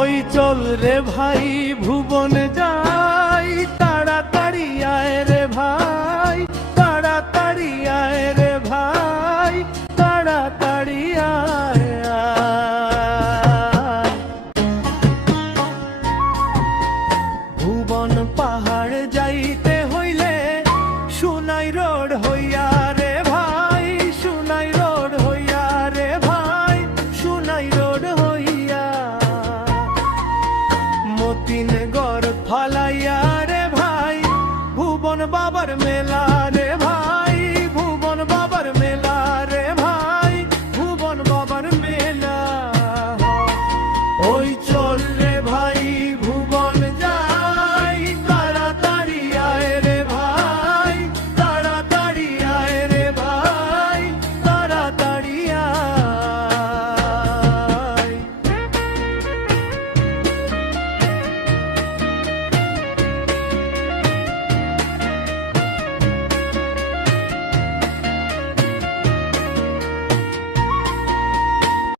ওই চল রে ভাই ভুবন যাই, তাড়াতাড়ি আয় রে ভাই, তাড়াতাড়ি আয় রে ভাই, তাড়াতাড়ি আয় আয়। ভুবন পাহাড় যাইতে হইলে সুনাই রোড হইয়া রে ভাই, সুনাই রোড হইয়া রে ভাই, সুনাই রোড